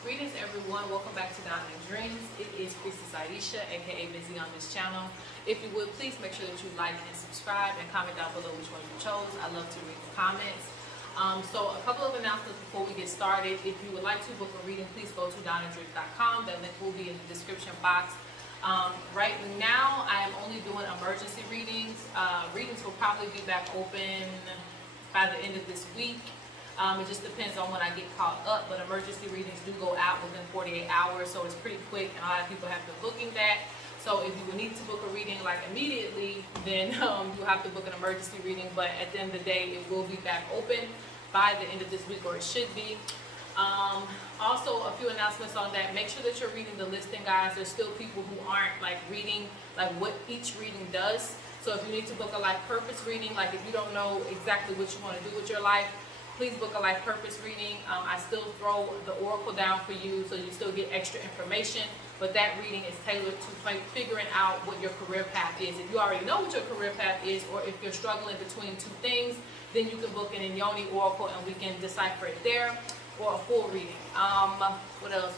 Greetings everyone, welcome back to Diamond Dreams. It is Priestess Ieisha, aka Ms.Z on this channel. If you would, please make sure that you like and subscribe and comment down below which one you chose. I love to read the comments. So a couple of announcements before we get started. If you would like to book a reading, please go to DonnaDrake.com. That link will be in the description box. Right now, I am only doing emergency readings. Readings will probably be back open by the end of this week. It just depends on when I get caught up, but emergency readings do go out within 48 hours, so it's pretty quick, and a lot of people have been booking that. So if you would need to book a reading like immediately, then you have to book an emergency reading, but at the end of the day, it will be back open by the end of this week, or it should be. Also, a few announcements on that. Make sure that you're reading the listing, guys. There's still people who aren't reading what each reading does. So if you need to book a life purpose reading, like if you don't know exactly what you want to do with your life, please book a life purpose reading. I still throw the oracle down for you, so you still get extra information, but that reading is tailored to figuring out what your career path is. If you already know what your career path is, or if you're struggling between two things, then you can book an Yoni oracle and we can decipher it there, or a full reading. What else?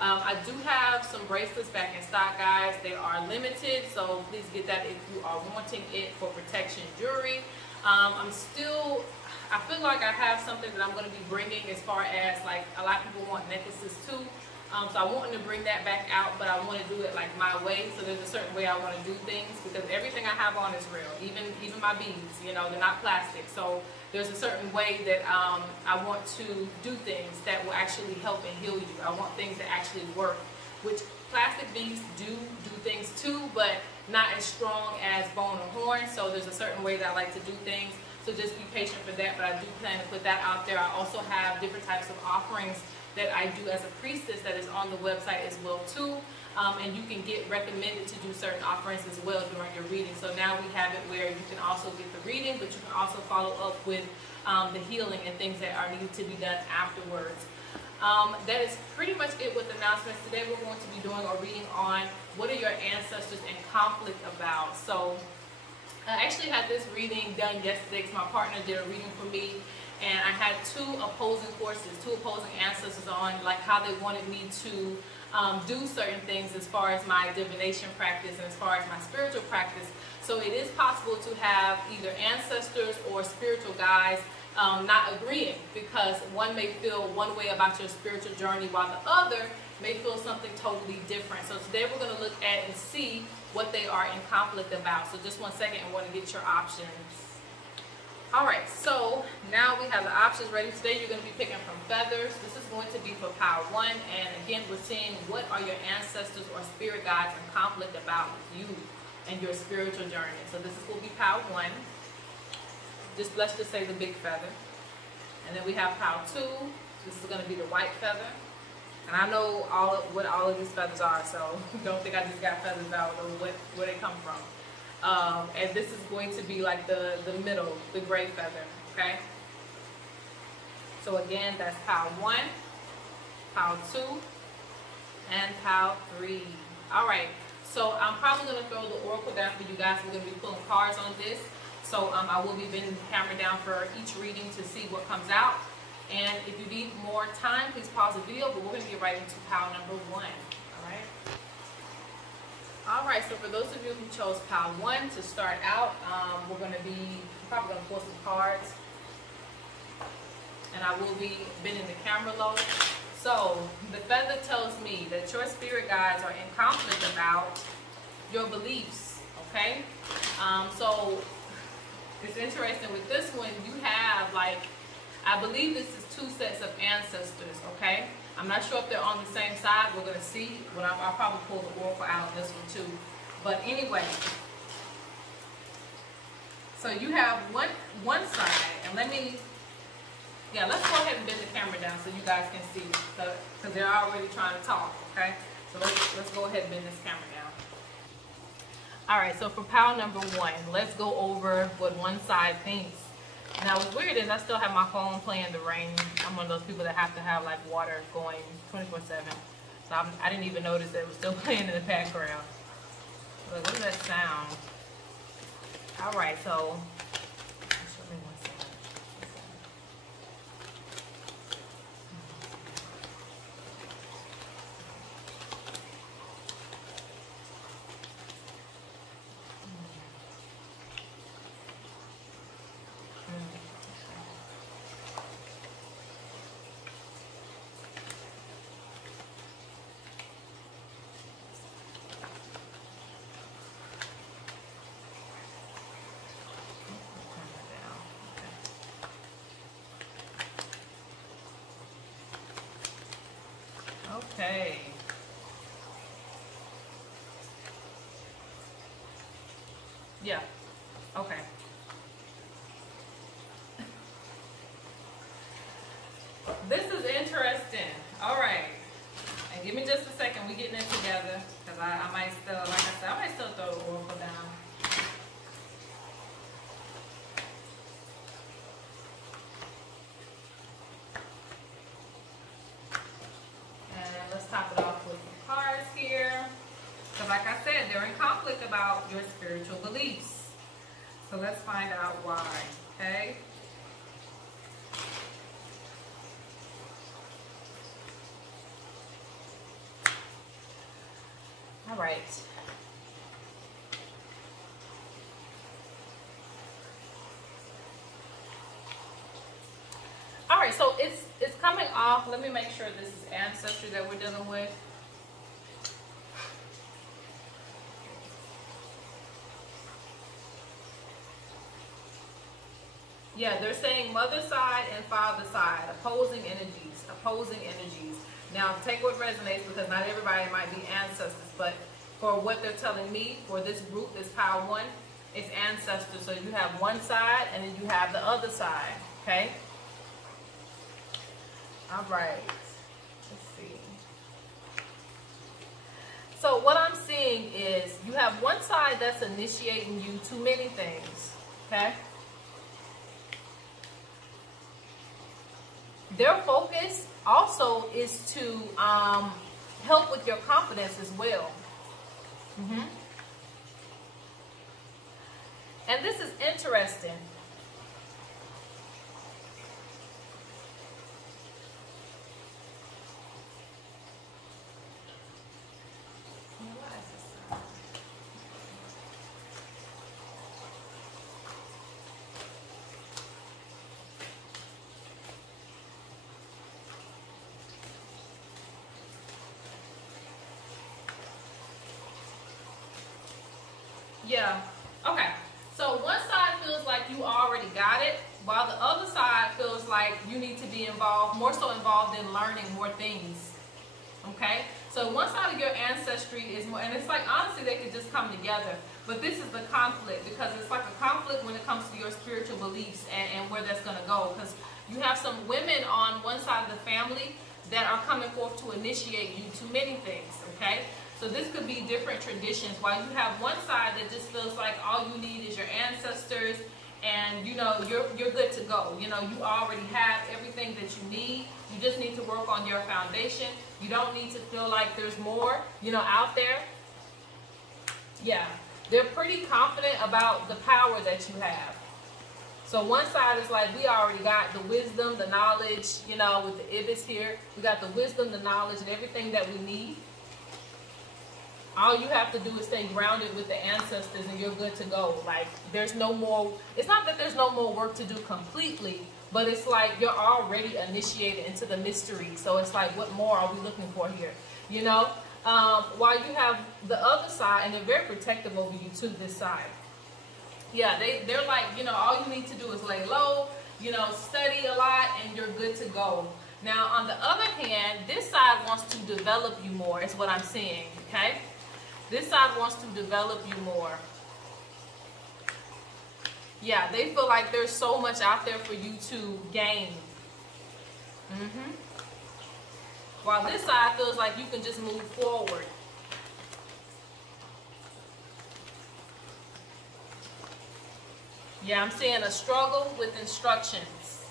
I do have some bracelets back in stock, guys. They are limited, so please get that if you are wanting it for protection jewelry. I feel like I have something that I'm going to be bringing as far as a lot of people want necklaces too. So I want to bring that back out, but I want to do it my way. So there's a certain way I want to do things, because everything I have on is real. Even my beads, they're not plastic. So there's a certain way that I want to do things that will actually help and heal you. I want things that actually work, which plastic beads do things too, but not as strong as bone or horn. So there's a certain way that I like to do things. So just be patient for that, but I do plan to put that out there. I also have different types of offerings that I do as a priestess that is on the website as well too. And you can get recommended to do certain offerings as well during your reading. So now we have it where you can also get the reading, but you can also follow up with the healing and things that are needed to be done afterwards. That is pretty much it with announcements. Today we're going to be doing a reading on what are your ancestors in conflict about. So I actually had this reading done yesterday because my partner did a reading for me, and I had two opposing ancestors on how they wanted me to do certain things as far as my divination practice and as far as my spiritual practice. So it is possible to have either ancestors or spiritual guides not agreeing, because one may feel one way about your spiritual journey while the other may feel something totally different. So today we're going to look at and see what they are in conflict about. So just one second, and we're going to get your options. Alright, so now we have the options ready. Today you're going to be picking from feathers. This is going to be for pile 1, and again we're seeing what are your ancestors or spirit guides in conflict about you and your spiritual journey. So this will be pile 1. Let's just say the big feather. And then we have pile 2. This is going to be the white feather. And I know what all of these feathers are, so don't think I just got feathers out of where they come from. And this is going to be the middle, the gray feather, okay? So again, that's pile 1, pile 2, and pile 3. All right, so I'm probably going to throw the oracle down for you guys. We're going to be pulling cards on this. So I will be bending the camera down for each reading to see what comes out. And if you need more time, please pause the video, but we're going to get right into pile number 1. Alright, so for those of you who chose pile 1 to start out, we're going to be probably going to pull some cards. And I will be bending the camera low. So the feather tells me that your spirit guides are in conflict about your beliefs, okay? So it's interesting with this one, you have I believe this is 2 sets of ancestors, okay? I'm not sure if they're on the same side. We're going to see. I'll probably pull the oracle out of this one too. But anyway, so you have one side, and let's go ahead and bend the camera down so you guys can see, because they're already trying to talk, okay? So let's go ahead and bend this camera down. All right, so for pile number 1, let's go over what one side thinks. Now what's weird is I still have my phone playing the rain. I'm one of those people that have to have water going 24/7. So I didn't even notice that it was still playing in the background. Look, what does that sound? Alright, so Okay. Yeah. Okay. This is interesting. All right. And give me just a second. We're getting it together. Because I might still, like I said, I might still throw the oracle down. And let's top it off with some cards here. Because like I said, they're in conflict about your spiritual beliefs. So let's find out why. Okay? All right. All right, so it's coming off. Let me make sure this is ancestry that we're dealing with. Yeah, they're saying mother side and father side, opposing energies, opposing energies. Now, take what resonates because not everybody might be ancestors, but for what they're telling me, for this group, this power one, it's ancestors. So you have one side and then you have the other side, okay? All right, let's see. So what I'm seeing is you have one side that's initiating you to many things, okay? Their focus also is to help with your confidence as well. And this is interesting. Yeah. Okay. So one side feels like you already got it, while the other side feels like you need to be involved, more so involved in learning more things. Okay? So one side of your ancestry is more, and it's like honestly they could just come together. But this is the conflict because it's like a conflict when it comes to your spiritual beliefs and where that's going to go. Because you have some women on one side of the family that are coming forth to initiate you to many things. Okay? So this could be different traditions. While you have one side that just feels like all you need is your ancestors and you know you're good to go. You know, you already have everything that you need. You just need to work on your foundation. You don't need to feel like there's more, you know, out there. Yeah. They're pretty confident about the power that you have. So one side is like, we already got the wisdom, the knowledge, you know, with the ibis here. We got the wisdom, the knowledge, and everything that we need. All you have to do is stay grounded with the ancestors and you're good to go. Like, there's no more, it's not that there's no more work to do completely, but it's like you're already initiated into the mystery. So it's like, what more are we looking for here? You know? While you have the other side, and they're very protective over you too, this side. Yeah, they're like, you know, all you need to do is lay low, you know, study a lot, and you're good to go. Now, on the other hand, this side wants to develop you more, is what I'm seeing, okay? This side wants to develop you more. Yeah, they feel like there's so much out there for you to gain. While this side feels like you can just move forward. Yeah, I'm seeing a struggle with instructions.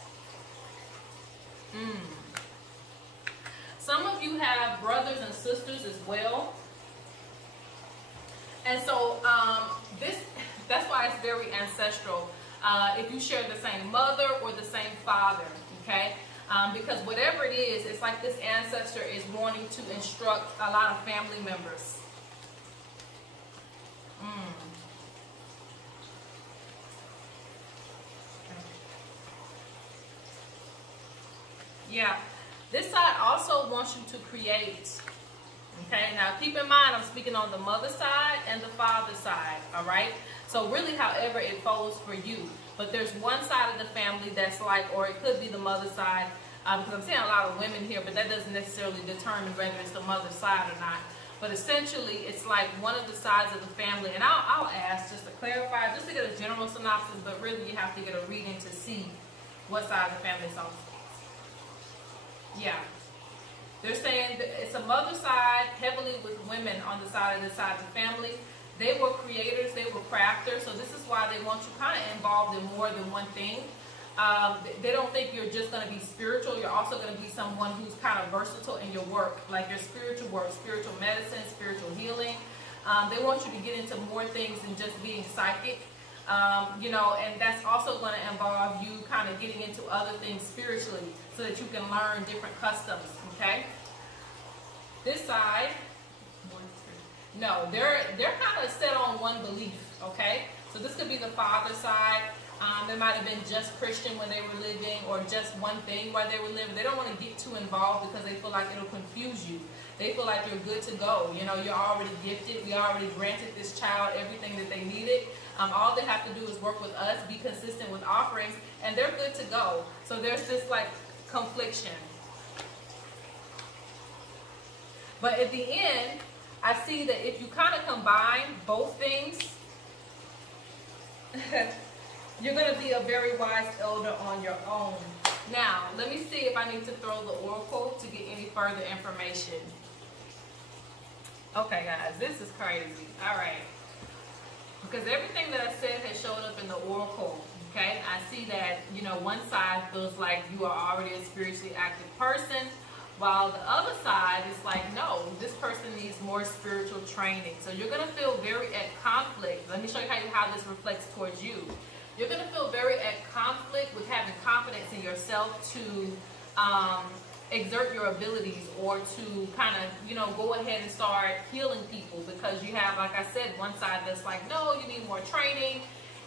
Some of you have brothers and sisters as well. And so that's why it's very ancestral. If you share the same mother or the same father, okay? Because whatever it is, it's like this ancestor is wanting to instruct a lot of family members. Yeah, this side also wants you to create. Okay, now keep in mind I'm speaking on the mother side and the father side, all right? So really however it folds for you. But there's one side of the family that's like, or it could be the mother side, because I'm seeing a lot of women here, but that doesn't necessarily determine whether it's the mother's side or not. But essentially, it's like one of the sides of the family, and I'll ask just to clarify, just to get a general synopsis, but really you have to get a reading to see what side of the family it's on. Yeah. They're saying that it's a mother side, heavily with women on the side of the family. They were creators, they were crafters, so this is why they want you kind of involved in more than one thing. They don't think you're just going to be spiritual. You're also going to be someone who's kind of versatile in your work, like your spiritual work, spiritual medicine, spiritual healing. They want you to get into more things than just being psychic, you know, and that's also going to involve you kind of getting into other things spiritually so that you can learn different customs, okay? This side, no, they're kind of set on one belief, okay? So this could be the father side. They might have been just Christian when they were living, or just one thing while they were living. They don't want to get too involved because they feel like it'll confuse you. They feel like you're good to go. You know, you're already gifted. We already granted this child everything that they needed. All they have to do is work with us, be consistent with offerings, and they're good to go. So there's this like confliction. But at the end, I see that if you kind of combine both things, you're going to be a very wise elder on your own. Now, let me see if I need to throw the oracle to get any further information. Okay, guys, this is crazy. All right. Because everything that I said has showed up in the oracle, okay? I see that, you know, one side feels like you are already a spiritually active person, while the other side is like, no, this person needs more spiritual training. So you're going to feel very at conflict. Let me show you how this reflects towards you. You're going to feel very at conflict with having confidence in yourself to exert your abilities, or to kind of, you know, go ahead and start healing people, because you have, like I said, one side that's like, no, you need more training.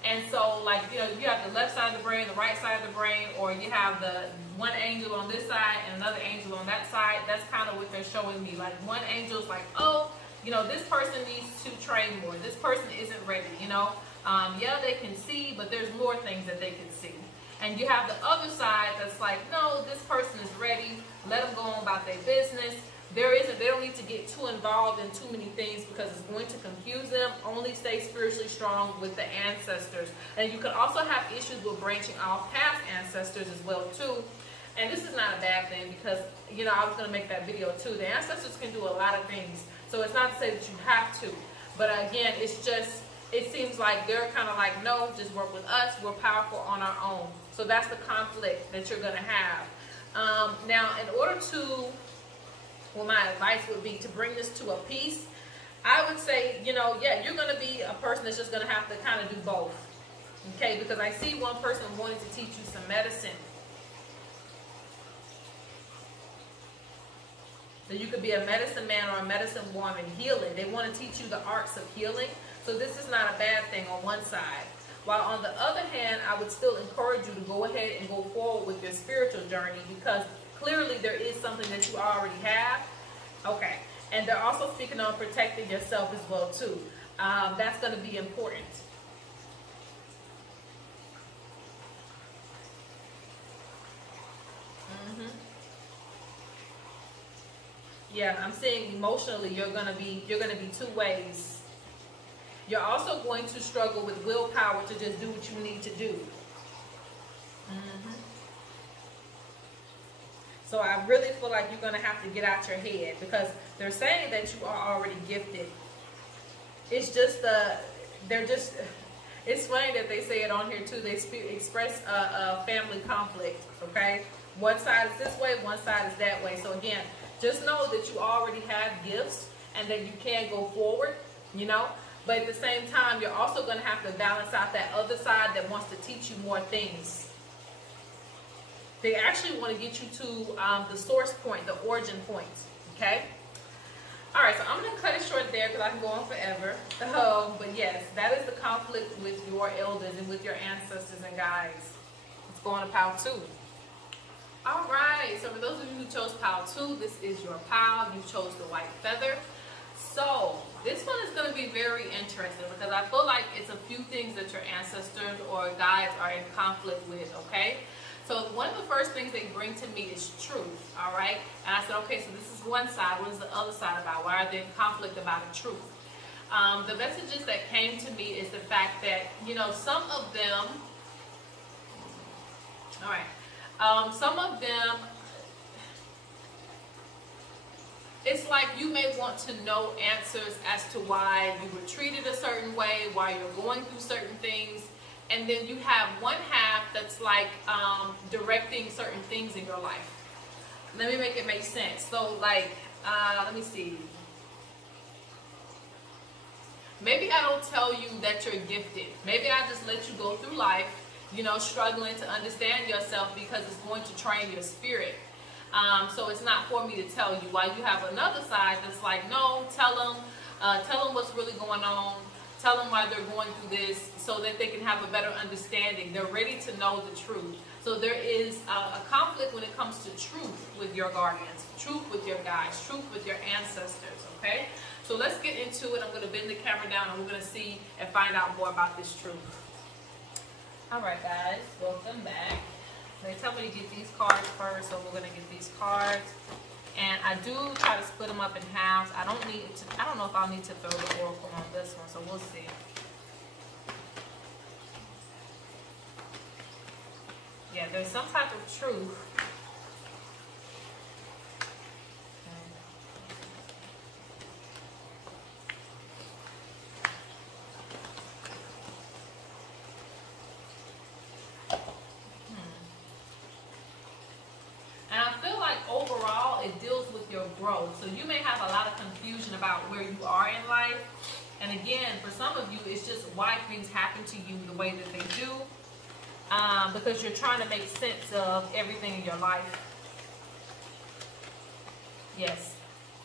And so, like, you know, you have the left side of the brain, the right side of the brain, or you have the one angel on this side and another angel on that side. That's kind of what they're showing me. Like, one angel's like, oh, you know, this person needs to train more. This person isn't ready, you know. Yeah, they can see, but there's more things that they can see. And you have the other side that's like, no, this person is ready. Let them go on about their business. They don't need to get too involved in too many things because it's going to confuse them. Only stay spiritually strong with the ancestors. And you can also have issues with branching off past ancestors as well too. And this is not a bad thing, because, you know, I was going to make that video too. The ancestors can do a lot of things. So it's not to say that you have to. But again, it's just, it seems like they're kind of like, no, just work with us. We're powerful on our own. So that's the conflict that you're going to have. Now, in order to, well, my advice would be to bring this to a peace. I would say, you know, yeah, you're going to be a person that's just going to have to kind of do both. Okay, because I see one person wanting to teach you some medicine. So you could be a medicine man or a medicine woman healing. They want to teach you the arts of healing. So this is not a bad thing on one side. While on the other hand, I would still encourage you to go ahead and go forward with your spiritual journey, because clearly there is something that you already have. Okay. And they're also speaking on protecting yourself as well too. That's going to be important. Yeah, I'm seeing emotionally you're gonna be two ways. You're also going to struggle with willpower to just do what you need to do. So I really feel like you're gonna have to get out your head, because they're saying that you are already gifted. It's just it's funny that they say it on here too. They express a family conflict. Okay, one side is this way, one side is that way. So again, just know that you already have gifts and that you can go forward, you know. But at the same time, you're also going to have to balance out that other side that wants to teach you more things. They actually want to get you to the source point, the origin point, okay? All right, so I'm going to cut it short there because I can go on forever. But yes, that is the conflict with your elders and with your ancestors and guides. Let's go on to pile 2. All right, so for those of you who chose pile 2, this is your pile. You chose the white feather. So this one is going to be very interesting, because I feel like it's a few things that your ancestors or guides are in conflict with, okay? So So one of the first things they bring to me is truth, all right? And I said, okay, so this is one side. What is the other side about? Why are they in conflict about the truth? The messages that came to me is the fact that, you know, some of them, all right, some of them, it's like you may want to know answers as to why you were treated a certain way, why you're going through certain things. And then you have one half that's like directing certain things in your life. Let me make it make sense. So like, let me see. Maybe I don't tell you that you're gifted. Maybe I just let you go through life, you know, struggling to understand yourself because it's going to train your spirit. So it's not for me to tell you. While you have another side that's like, no, tell them what's really going on. Tell them why they're going through this so that they can have a better understanding. They're ready to know the truth. So there is a conflict when it comes to truth with your guardians, truth with your guides, truth with your ancestors, okay? So let's get into it. I'm going to bend the camera down and we're going to see and find out more about this truth. All right, guys, welcome back. They tell me to get these cards first, so we're going to get these cards. And I do try to split them up in halves. I don't know if I'll need to throw the oracle on this one, so we'll see. Yeah, there's some type of truth. It deals with your growth. So you may have a lot of confusion about where you are in life. And again, for some of you, it's just why things happen to you the way that they do. Because you're trying to make sense of everything in your life. Yes.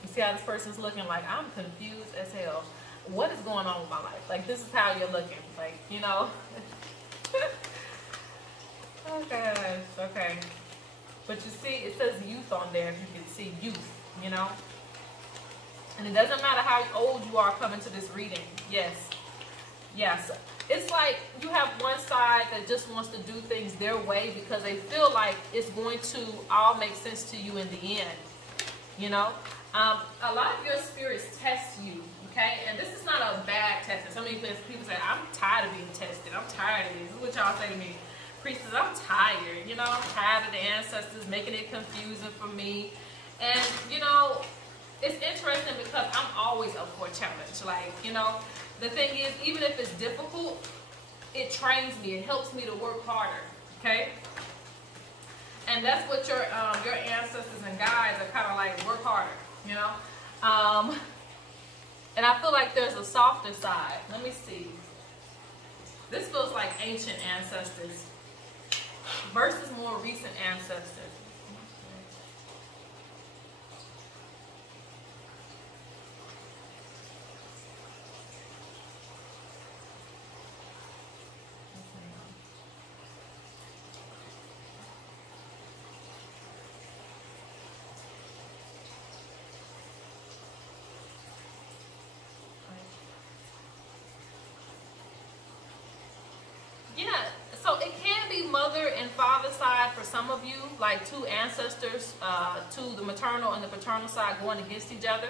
You see how this person's looking? Like, I'm confused as hell. What is going on with my life? Like, this is how you're looking. Like, you know. Oh, gosh. Okay. But you see, it says youth on there, if you can see youth, you know. And it doesn't matter how old you are coming to this reading. Yes. Yes. It's like you have one side that just wants to do things their way because they feel like it's going to all make sense to you in the end. You know. A lot of your spirits test you, okay? And this is not a bad test. Some people say, I'm tired of being tested. I'm tired of this. This is what y'all say to me. Priestess, I'm tired, you know, I'm tired of the ancestors making it confusing for me. And, you know, it's interesting because I'm always up for a challenge. Like, you know, the thing is, even if it's difficult, it trains me. It helps me to work harder, okay? And that's what your ancestors and guides are kind of like, work harder, you know? And I feel like there's a softer side. Let me see. This feels like ancient ancestors versus more recent ancestors. Yeah, so it can be mother and father side for some of you, like two ancestors, to the maternal and the paternal side going against each other.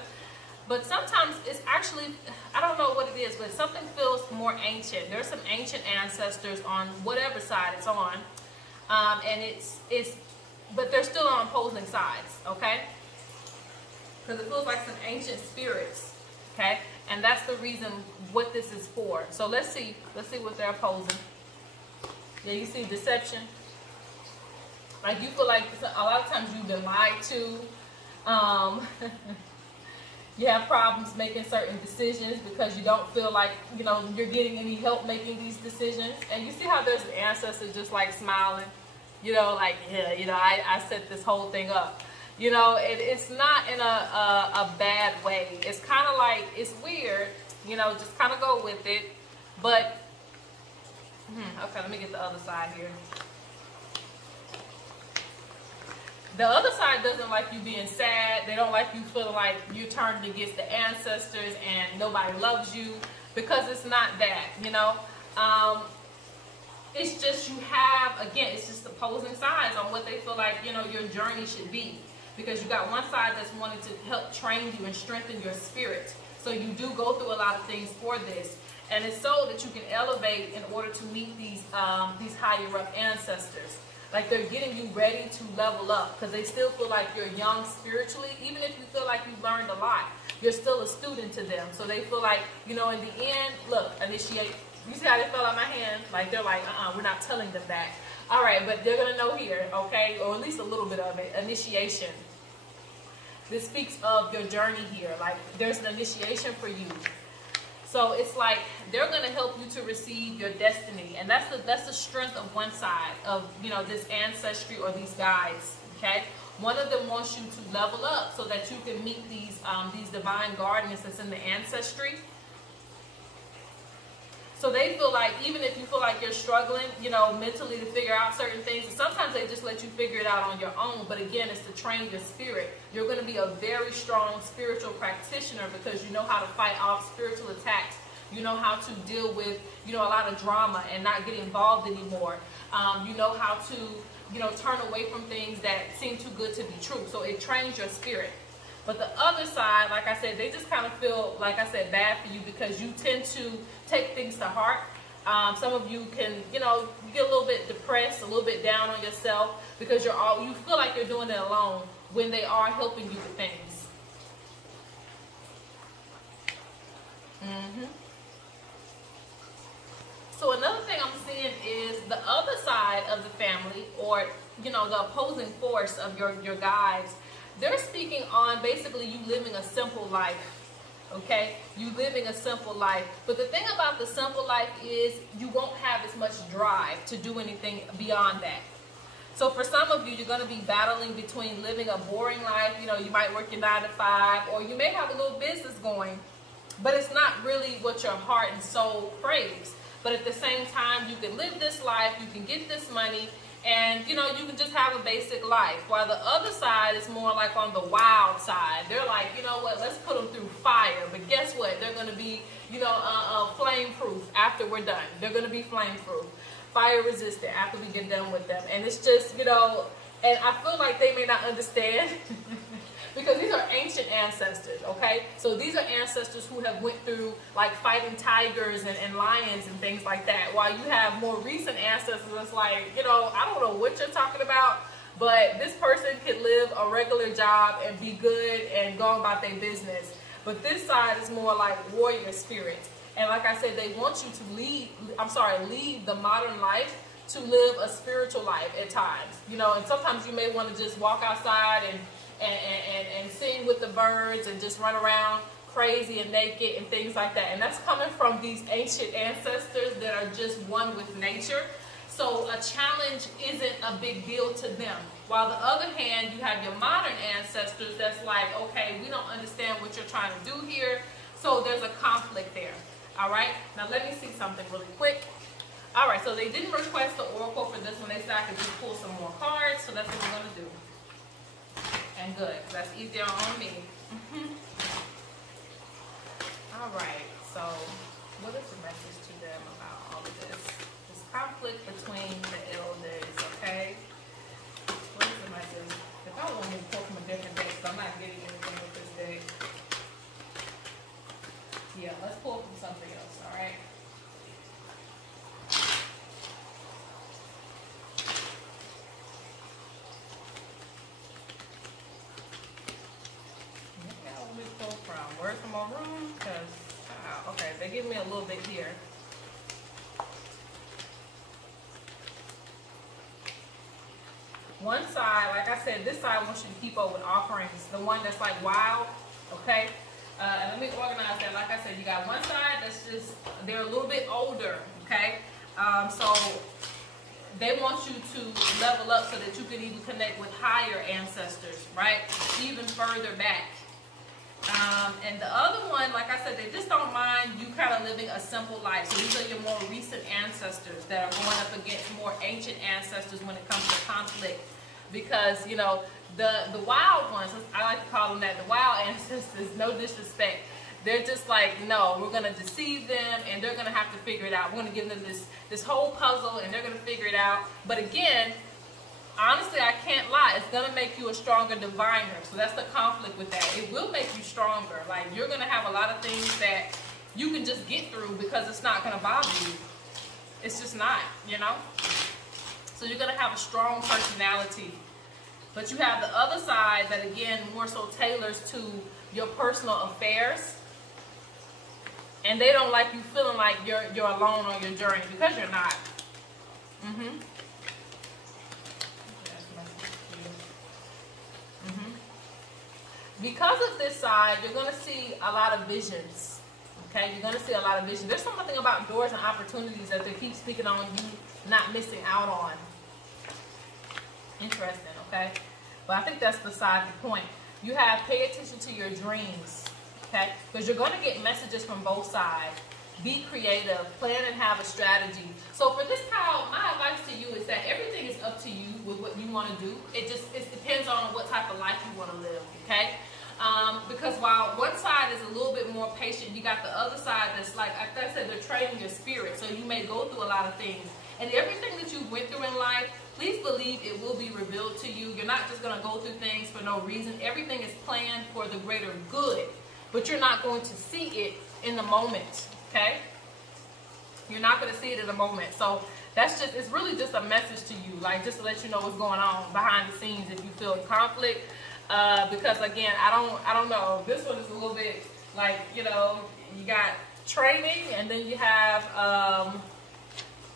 But sometimes it's actually, I don't know what it is, but something feels more ancient. There's some ancient ancestors on whatever side it's on, and but they're still on opposing sides, okay? Because it feels like some ancient spirits, okay? And that's the reason what this is for. So let's see what they're opposing. Yeah, you see deception. Like you feel like a lot of times you've been lied to. You have problems making certain decisions because you don't feel like, you know, you're getting any help making these decisions. And you see how there's an ancestor just like smiling, you know, like, yeah, you know, I set this whole thing up. You know, it's not in a bad way. It's kind of like, it's weird, you know, just kind of go with it. But okay, let me get the other side here. The other side doesn't like you being sad. They don't like you feeling like you're turned against the ancestors and nobody loves you, because it's not that, you know. it's just you have, again, it's just opposing sides on what they feel like, you know, your journey should be. Because you got one side that's wanting to help train you and strengthen your spirit. So you do go through a lot of things for this. And it's so that you can elevate in order to meet these higher up ancestors. Like they're getting you ready to level up because they still feel like you're young spiritually. Even if you feel like you've learned a lot, you're still a student to them. So they feel like, you know, in the end, look, initiate. You see how they fell out my hand? Like they're like, we're not telling them that. All right, but they're going to know here, okay? Or at least a little bit of it. Initiation. This speaks of your journey here. Like there's an initiation for you. So it's like they're going to help you to receive your destiny. And that's the strength of one side of, you know, this ancestry or these guides, okay? One of them wants you to level up so that you can meet these divine guardians that's in the ancestry. So they feel like, even if you feel like you're struggling, you know, mentally to figure out certain things, and sometimes they just let you figure it out on your own. But again, it's to train your spirit. You're going to be a very strong spiritual practitioner because you know how to fight off spiritual attacks. You know how to deal with, you know, a lot of drama and not get involved anymore. You know how to, you know, turn away from things that seem too good to be true. So it trains your spirit. But the other side, like I said, they just kind of feel, like I said, bad for you because you tend to take things to heart. Some of you can, you know, you get a little bit depressed, a little bit down on yourself because you feel like you're doing it alone when they are helping you with things. So another thing I'm seeing is the other side of the family, or, you know, the opposing force of your guides. They're speaking on basically you living a simple life, okay? You living a simple life. But the thing about the simple life is you won't have as much drive to do anything beyond that. So for some of you, you're going to be battling between living a boring life. You know, you might work your 9 to 5, or you may have a little business going, but it's not really what your heart and soul craves. But at the same time, you can live this life, you can get this money, and, you know, you can just have a basic life. While the other side is more like on the wild side. They're like, you know what, let's put them through fire. But guess what? They're going to be, you know, flame proof after we're done. They're going to be flame proof, fire resistant after we get done with them. And it's just, you know, and I feel like they may not understand because these are ancient ancestors, okay? So these are ancestors who have went through like fighting tigers and lions and things like that. While you have more recent ancestors that's like, you know, I don't know what you're talking about, but this person could live a regular job and be good and go about their business. But this side is more like warrior spirit. And like I said, they want you to leave the modern life to live a spiritual life at times. You know, and sometimes you may want to just walk outside and sing with the birds and just run around crazy and naked and things like that. And that's coming from these ancient ancestors that are just one with nature. So a challenge isn't a big deal to them. While the other hand, you have your modern ancestors that's like, okay, we don't understand what you're trying to do here. So there's a conflict there. All right. Now let me see something really quick. All right. So they didn't request the oracle for this one. They said I could just pull some more cards. So that's what we're going to do. And good. That's easier on me. All right. So what is the message to them about all of this? This conflict between the elders, okay? What is the message? If I want to pull from a different deck, so I'm not getting anything with this deck. Yeah, let's pull from something else, all right? Where's some more room? Because, okay, they give me a little bit here. One side, like I said, this side wants you to keep up with offerings. The one that's like wild, okay? And let me organize that. Like I said, you got one side that's just, they're a little bit older, okay? So they want you to level up so that you can even connect with higher ancestors, right? Even further back. And the other one, like I said, they just don't mind you kind of living a simple life. So these are your more recent ancestors that are going up against more ancient ancestors when it comes to conflict. Because, you know, the wild ones, I like to call them that, the wild ancestors, no disrespect, they're just like, no, we're gonna deceive them and they're gonna have to figure it out. We're gonna give them this whole puzzle and they're gonna figure it out. But again, honestly, I can't lie, it's gonna make you a stronger diviner. So that's the conflict with that. It will make you stronger. Like, you're gonna have a lot of things that you can just get through because it's not gonna bother you. It's just not, you know? So you're gonna have a strong personality. But you have the other side that, again, more so tailors to your personal affairs. And they don't like you feeling like you're alone on your journey, because you're not. Because of this side, you're going to see a lot of visions. Okay? You're going to see a lot of visions. There's something about doors and opportunities that they keep speaking on you not missing out on. Interesting, okay? But I think that's beside the point. You have pay attention to your dreams, okay? Because you're going to get messages from both sides. Be creative, plan and have a strategy. So for this pile, my advice to you is that everything is up to you with what you want to do. It depends on what type of life you want to live, okay? Because while one side is a little bit more patient, you got the other side that's like I said, they're training your spirit. So you may go through a lot of things. And everything that you went through in life, please believe it will be revealed to you. You're not just going to go through things for no reason. Everything is planned for the greater good. But you're not going to see it in the moment, okay? You're not going to see it in the moment. So that's just, it's really just a message to you, like just to let you know what's going on behind the scenes if you feel conflict. Because again, I don't know. This one is a little bit like, you know, you got training and then you have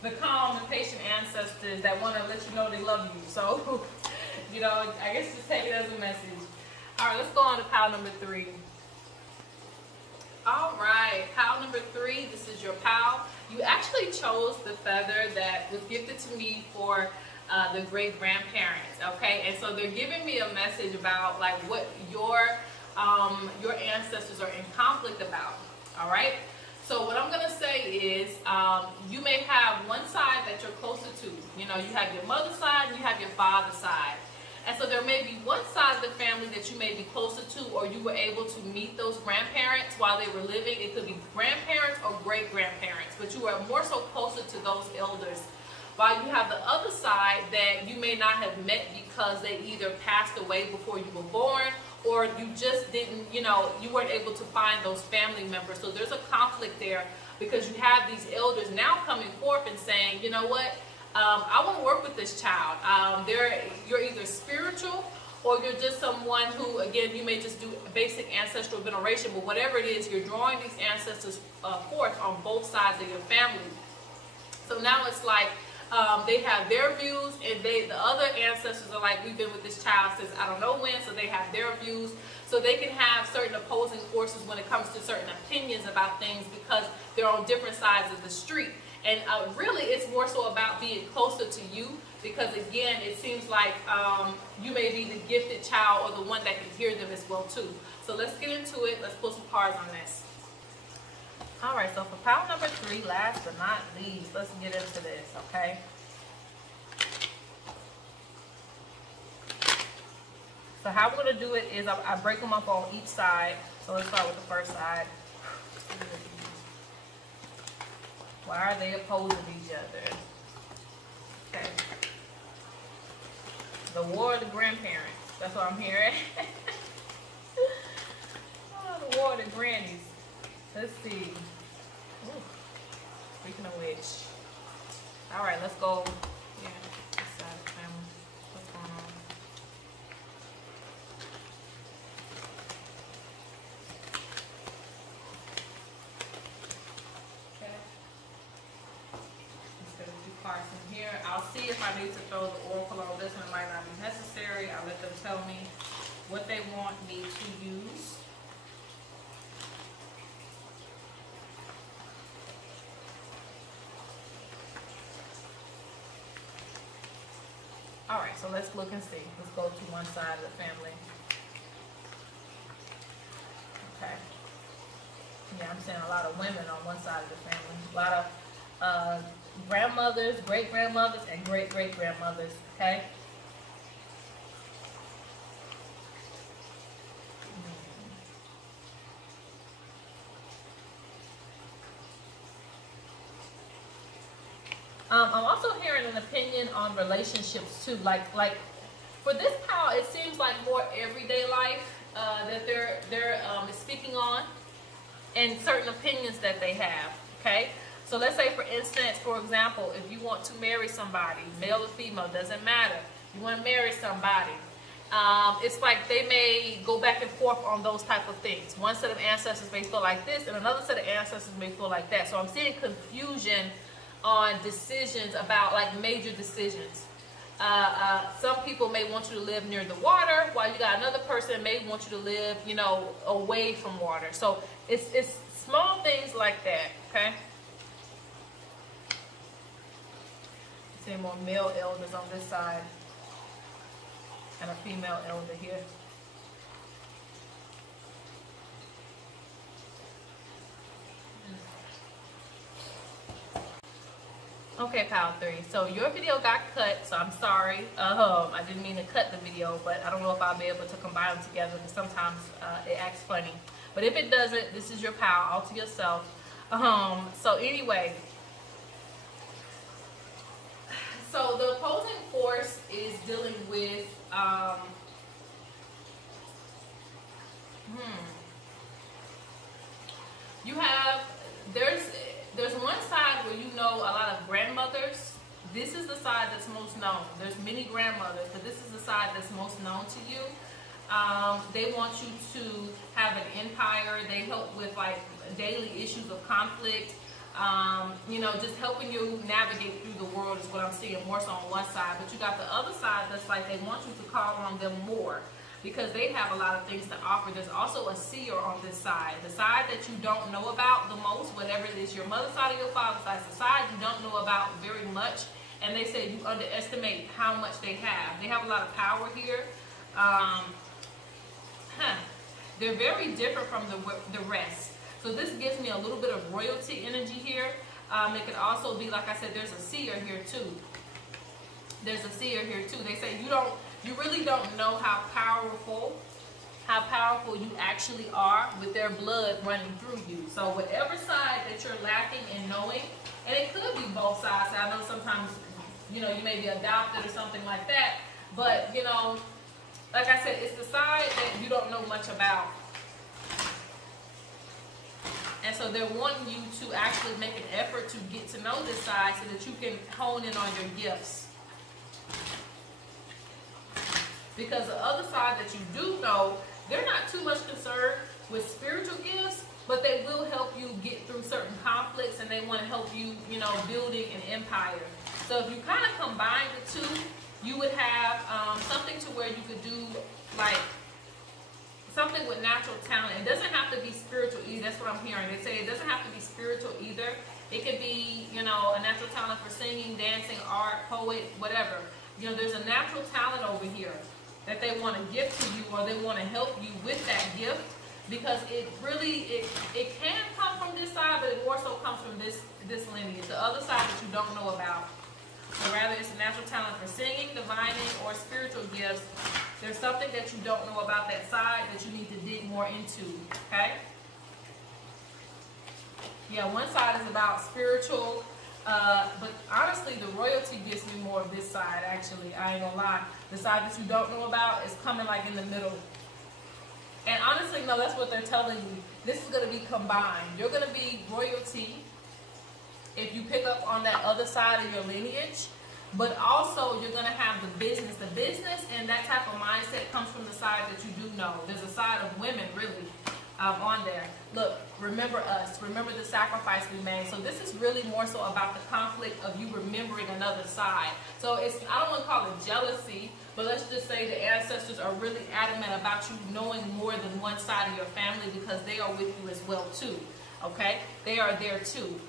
the calm and patient ancestors that want to let you know they love you. So, you know, I guess just take it as a message. All right, let's go on to pile number 3. All right, pile number 3, this is your pile. You actually chose the feather that was gifted to me for the great-grandparents, okay? And so they're giving me a message about like what your ancestors are in conflict about, all right? So what I'm going to say is you may have one side that you're closer to. You know, you have your mother's side and you have your father's side. And so there may be one side of the family that you may be closer to, or you were able to meet those grandparents while they were living. It could be grandparents or great-grandparents, but you are more so closer to those elders. While you have the other side that you may not have met because they either passed away before you were born, or you just didn't, you know, you weren't able to find those family members. So there's a conflict there because you have these elders now coming forth and saying, you know what, I want to work with this child. You're either spiritual or you're just someone who, again, you may just do basic ancestral veneration, but whatever it is, you're drawing these ancestors forth on both sides of your family. So now it's like, they have their views, and the other ancestors are like, we've been with this child since I don't know when, so they have their views. So they can have certain opposing forces when it comes to certain opinions about things because they're on different sides of the street. And really, it's more so about being closer to you because, again, it seems like you may be the gifted child or the one that can hear them as well, too. So let's get into it. Let's pull some cards on this. All right, so for pile number 3, last but not least, let's get into this, okay? So how we're going to do it is I break them up on each side. So let's start with the first side. Why are they opposing each other? Okay. The war of the grandparents. That's what I'm hearing. Oh, the war of the grannies. Let's see. Ooh. Speaking of which. All right, let's go. Yeah, this side of the family. What's going on? Okay. Let's get a few cards in here. I'll see if I need to throw the oracle on this one. It might not be necessary. I'll let them tell me what they want me to use. All right, so let's look and see. Let's go to one side of the family. Okay. Yeah, I'm seeing a lot of women on one side of the family. A lot of grandmothers, great-grandmothers, and great-great-grandmothers, okay? I'm also hearing an opinion on relationships too. Like for this pile, it seems like more everyday life that they're speaking on, and certain opinions that they have. Okay, so let's say, for instance, for example, if you want to marry somebody, male or female, doesn't matter. You want to marry somebody. It's like they may go back and forth on those type of things. One set of ancestors may feel like this, and another set of ancestors may feel like that. So I'm seeing confusion on decisions about like major decisions. Some people may want you to live near the water, while you got another person may want you to live, you know, away from water. So it's small things like that, okay? See more male elders on this side and a female elder here. Okay, pile 3. So your video got cut, so I'm sorry. I didn't mean to cut the video, but I don't know if I'll be able to combine them together, because sometimes it acts funny. But if it doesn't, this is your pile all to yourself. So anyway, so the opposing force is dealing with you have there's one side where you know a lot of grandmothers. This is the side that's most known. There's many grandmothers, but this is the side that's most known to you. They want you to have an empire. They help with like daily issues of conflict. You know, just helping you navigate through the world is what I'm seeing more so on one side. But you got the other side that's like they want you to call on them more, because they have a lot of things to offer. There's also a seer on this side. The side that you don't know about the most, whatever it is, your mother's side or your father's side, the side you don't know about very much. And they say you underestimate how much they have. They have a lot of power here. They're very different from the rest. So this gives me a little bit of royalty energy here. It could also be, like I said, there's a seer here too. There's a seer here too. They say you really don't know how powerful you actually are with their blood running through you. So whatever side that you're lacking in knowing, and it could be both sides. I know sometimes, you know, you may be adopted or something like that, but you know, like I said, it's the side that you don't know much about. And so they're wanting you to actually make an effort to get to know this side so that you can hone in on your gifts. Because the other side that you do know, they're not too much concerned with spiritual gifts, but they will help you get through certain conflicts, and they want to help you, you know, building an empire. So if you kind of combine the two, you would have something to where you could do like something with natural talent. It doesn't have to be spiritual either. That's what I'm hearing. They say it doesn't have to be spiritual either. It could be, you know, a natural talent for singing, dancing, art, poet, whatever. You know, there's a natural talent over here that they want to give to you, or they want to help you with that gift, because it really, it can come from this side, but it more so comes from this lineage, the other side that you don't know about. So rather it's a natural talent for singing, divining, or spiritual gifts. There's something that you don't know about that side that you need to dig more into, okay? Yeah, one side is about spiritual, but honestly, the royalty gives me more of this side, actually. I ain't gonna lie. The side that you don't know about is coming like in the middle. And honestly, no, that's what they're telling you. This is going to be combined. You're going to be royalty if you pick up on that other side of your lineage, but also you're going to have the business. The business and that type of mindset comes from the side that you do know. There's a side of women, really, on there. Look, remember us. Remember the sacrifice we made. So this is really more so about the conflict of you remembering another side. So it's, I don't want to call it jealousy, but let's just say the ancestors are really adamant about you knowing more than one side of your family, because they are with you as well too. Okay? They are there too.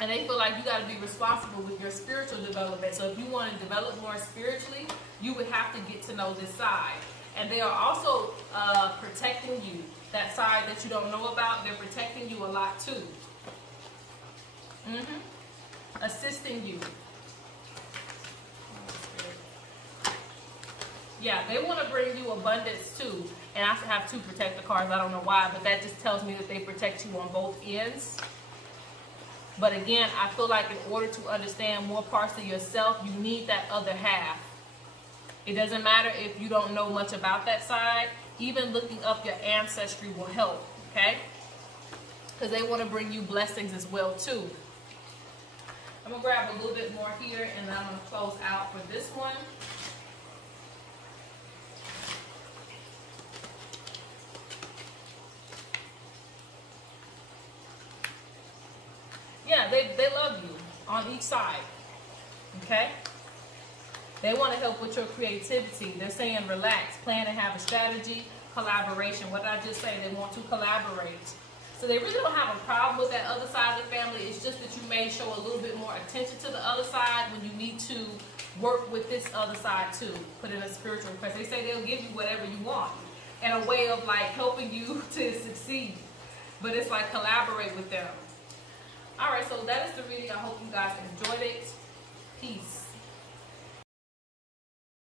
And they feel like you got to be responsible with your spiritual development. So if you want to develop more spiritually, you would have to get to know this side. And they are also protecting you. That side that you don't know about, they're protecting you a lot too. Assisting you. Yeah, they want to bring you abundance too. And I have two protector cards. I don't know why, but that just tells me that they protect you on both ends. But again, I feel like in order to understand more parts of yourself, you need that other half. It doesn't matter if you don't know much about that side. Even looking up your ancestry will help, okay? Because they want to bring you blessings as well, too. I'm going to grab a little bit more here, and then I'm going to close out for this one. Yeah, they love you on each side, okay? They want to help with your creativity. They're saying relax, plan and have a strategy, collaboration. What did I just say? They want to collaborate. So they really don't have a problem with that other side of the family. It's just that you may show a little bit more attention to the other side when you need to work with this other side too. Put in a spiritual request. They say they'll give you whatever you want and a way of like helping you to succeed. But it's like collaborate with them. All right, so that is the reading. I hope you guys enjoyed it. Peace.